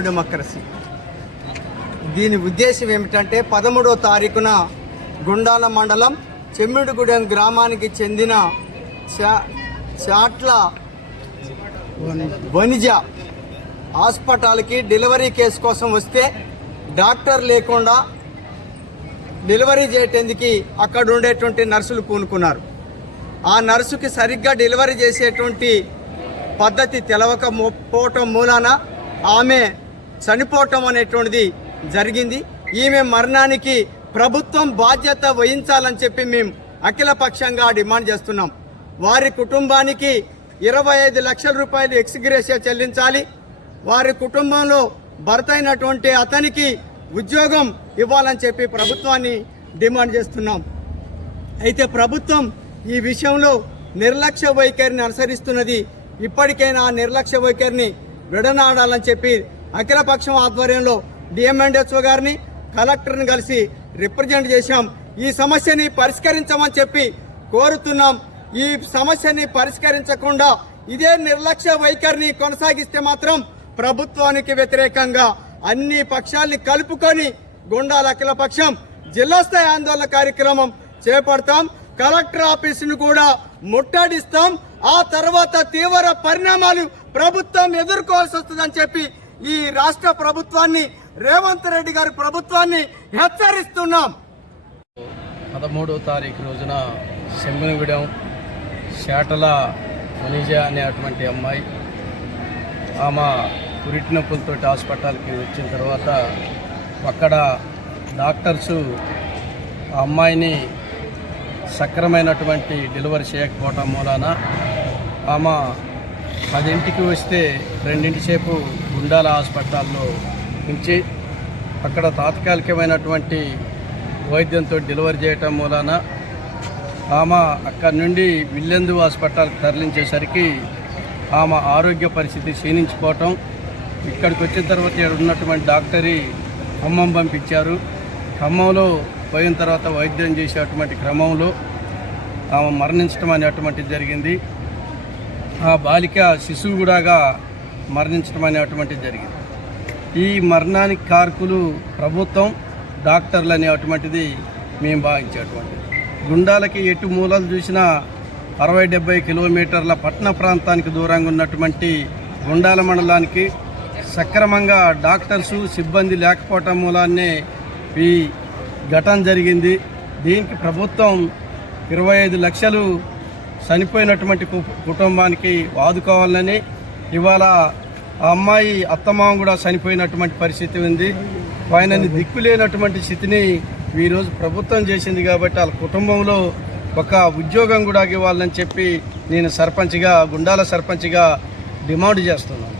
New democracy. దీని ఉద్దేశం ఏమిటంటే 13వ తారీఖున గుండాల మండలం చెమ్మిడిగూడెం గ్రామానికి చెందిన చాట్ల వనిజ హాస్పిటల్కి డెలివరీ కేసు కోసం వస్తే డాక్టర్ లేకుండా డెలివరీ చేయటానికి అక్కడ ఉండేటువంటి నర్సులు పూనుకున్నారు. ఆ నర్సుకి సరిగ్గా డెలివరీ చేసేటువంటి పద్ధతి తెలవకపోవటం మూలాన ఆమె చనిపోవటం అనేటువంటిది జరిగింది. ఈమె మరణానికి ప్రభుత్వం బాధ్యత వహించాలని చెప్పి మేము అఖిలపక్షంగా డిమాండ్ చేస్తున్నాం. వారి కుటుంబానికి 25 లక్షల రూపాయలు ఎక్స్గ్రేషియా చెల్లించాలి. వారి కుటుంబంలో భర్త అయినటువంటి అతనికి ఉద్యోగం ఇవ్వాలని చెప్పి ప్రభుత్వాన్ని డిమాండ్ చేస్తున్నాం. అయితే ప్రభుత్వం ఈ విషయంలో నిర్లక్ష్య వైఖరిని అనుసరిస్తున్నది. ఇప్పటికైనా ఆ నిర్లక్ష్య వైఖరిని విడనాడాలని చెప్పి అఖిలపక్షం ఆధ్వర్యంలో డిఎంఎండ్హెచ్ఓ గారిని కలెక్టర్ని కలిసి రిప్రజెంట్ చేశాం. ఈ సమస్యని పరిష్కరించమని చెప్పి కోరుతున్నాం. ఈ సమస్యని పరిష్కరించకుండా ఇదే నిర్లక్ష్య వైఖరిని కొనసాగిస్తే మాత్రం ప్రభుత్వానికి వ్యతిరేకంగా అన్ని పక్షాల్ని కలుపుకొని గుండాల అఖిలపక్షం జిల్లా స్థాయి ఆందోళన కార్యక్రమం చేపడతాం. కలెక్టర్ ఆఫీసును కూడా ముట్టడిస్తాం. ఆ తర్వాత తీవ్ర పరిణామాలు ప్రభుత్వం ఎదుర్కోవాల్సి వస్తుందని చెప్పి ఈ రాష్ట్ర ప్రభుత్వాన్ని, రేవంత్ రెడ్డి గారి ప్రభుత్వాన్ని హెచ్చరిస్తున్నాం. 13వ తారీఖు రోజున చెమ్మిడిగూడెం చాట్ల వనిజ అనేటువంటి అమ్మాయి ఆమె పురిటి నొప్పులతో హాస్పిటల్కి వచ్చిన తర్వాత అక్కడ డాక్టర్సు ఆ అమ్మాయిని సక్రమైనటువంటి డెలివరీ చేయకపోవటం మూలాన ఆమె 10ంటికి వస్తే 2 సేపు గుండాల హాస్పిటల్లో ఉంచి అక్కడ తాత్కాలికమైనటువంటి వైద్యంతో డెలివరీ చేయటం మూలాన ఆమె అక్కడి నుండి విల్లెందు హాస్పిటల్కి తరలించేసరికి ఆమె ఆరోగ్య పరిస్థితి క్షీణించిపోవటం, ఇక్కడికి వచ్చిన తర్వాత ఇక్కడ ఉన్నటువంటి డాక్టరీ ఖమ్మం పంపించారు. ఖమ్మంలో పోయిన తర్వాత వైద్యం చేసేటువంటి క్రమంలో ఆమె మరణించడం అనేటువంటిది జరిగింది. ఆ బాలిక శిశువు కూడా మరణించడం అనేటువంటిది జరిగింది. ఈ మరణానికి కారకులు ప్రభుత్వం, డాక్టర్లు అనేటువంటిది మేము భావించేటువంటిది. గుండాలకి ఎటు మూలలు చూసినా 60-70 కిలోమీటర్ల పట్టణ ప్రాంతానికి దూరంగా ఉన్నటువంటి గుండాల మండలానికి సక్రమంగా డాక్టర్సు సిబ్బంది లేకపోవటం మూలాన్నే ఈ ఘటన జరిగింది. దీనికి ప్రభుత్వం 25 లక్షలు చనిపోయినటువంటి కుటుంబానికి ఆదుకోవాలని, ఇవాళ ఆ అమ్మాయి అత్తమామ కూడా చనిపోయినటువంటి పరిస్థితి ఉంది. ఆయనని దిక్కులేనటువంటి స్థితిని ఈరోజు ప్రభుత్వం చేసింది కాబట్టి వాళ్ళ కుటుంబంలో ఒక ఉద్యోగం కూడా ఇవ్వాలని చెప్పి నేను గుండాల సర్పంచ్గా డిమాండ్ చేస్తున్నాను.